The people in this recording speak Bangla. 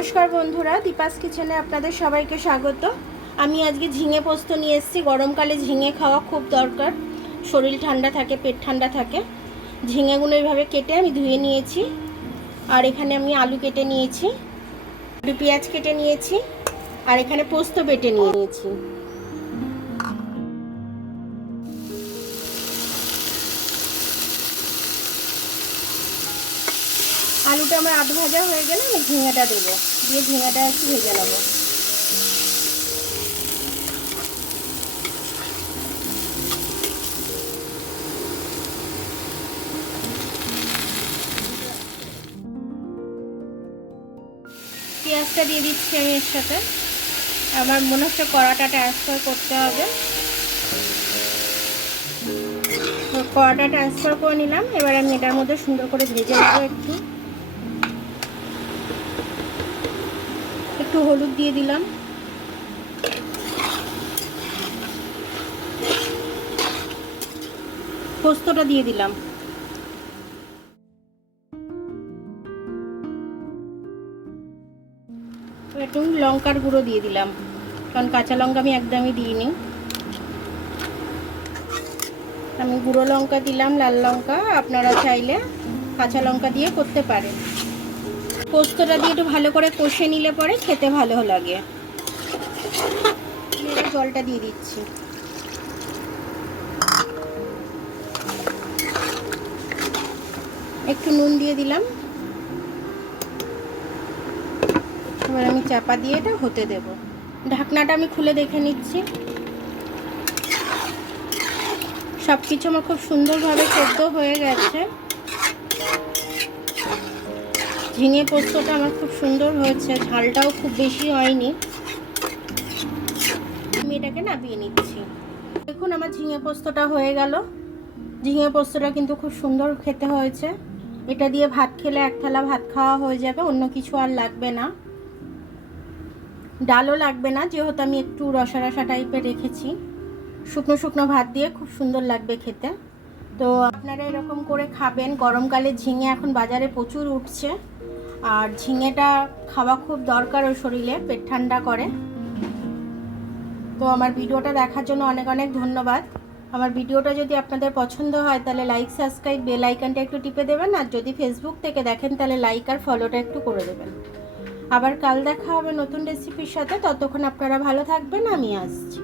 নমস্কার বন্ধুরা, দীপাস কিচেনে আপনাদের সবাইকে স্বাগত। আমি আজকে ঝিঙে পোস্ত নিয়ে এসেছি। গরমকালে ঝিঙে খাওয়া খুব দরকার, শরীর ঠান্ডা থাকে, পেট ঠান্ডা থাকে। ঝিঙেগুলো এইভাবে কেটে আমি ধুয়ে নিয়েছি। আর এখানে আমি আলু কেটে নিয়েছি, পেঁয়াজ কেটে নিয়েছি, আর এখানে পোস্ত বেটে নিয়েছি। আলুটা আমার আধ ভাজা হয়ে গেলে আমি ঝিঙেটা দেবো, দিয়ে ঝিঙেটা একটু ভেজে নেবো। পেঁয়াজটা দিয়ে দিচ্ছি আমি এর সাথে। আমার মনে হচ্ছে কড়াটা ট্রান্সফার করতে হবে। কড়াটা ট্রান্সফার করে নিলাম। এবার আমি এটার মধ্যে সুন্দর করে ভেজে নেবো। একটু হলুদ দিয়ে দিলাম, পোস্তটা দিয়ে দিলাম, একটু লঙ্কার গুঁড়ো দিয়ে দিলাম, কারণ কাঁচা লঙ্কা আমি একদমই দিইনি। আমি গুঁড়ো লঙ্কা দিলাম, লাল লঙ্কা। আপনারা চাইলে কাঁচা লঙ্কা দিয়ে করতে পারেন। পোস্তটা দিয়ে একটু ভালো করে কষে নিলে পরে খেতে ভালো লাগে। এবার জলটা দিয়ে দিচ্ছি। একটু নুন দিয়ে দিলাম। এবার আমি চাপা দিয়ে এটা হতে দেব। ঢাকনাটা আমি খুলে দেখে নিচ্ছি। সব কিছু আমার খুব সুন্দরভাবে সেদ্ধ হয়ে গেছে। ঝিঙে পোস্তটা আমার খুব সুন্দর হয়েছে, ঝালটাও খুব বেশি হয়নি। আমি এটাকে নামিয়ে নিচ্ছি। দেখুন আমার ঝিঙে পোস্তটা হয়ে গেল। ঝিঙে পোস্তটা কিন্তু খুব সুন্দর খেতে হয়েছে। এটা দিয়ে ভাত খেলে এক থালা ভাত খাওয়া হয়ে যাবে, অন্য কিছু আর লাগবে না, ডালও লাগবে না, যেহেতু আমি একটু রসা রসা টাইপের রেখেছি। শুকনো শুকনো ভাত দিয়ে খুব সুন্দর লাগবে খেতে। তো আপনারা এরকম করে খাবেন। গরমকালে ঝিঙে এখন বাজারে প্রচুর উঠছে, আর ঝিঙেটা খাওয়া খুব দরকার, ওর শরীরে পেট ঠান্ডা করে। তো আমার ভিডিওটা দেখার জন্য অনেক অনেক ধন্যবাদ। আমার ভিডিওটা যদি আপনাদের পছন্দ হয় তাহলে লাইক, সাবস্ক্রাইব, বেল আইকনটা একটু টিপে দেবেন। আর যদি ফেসবুক থেকে দেখেন তাহলে লাইক আর ফলোটা একটু করে দেবেন। আবার কাল দেখা হবে নতুন রেসিপির সাথে। ততক্ষণ আপনারা ভালো থাকবেন, আমি আসছি।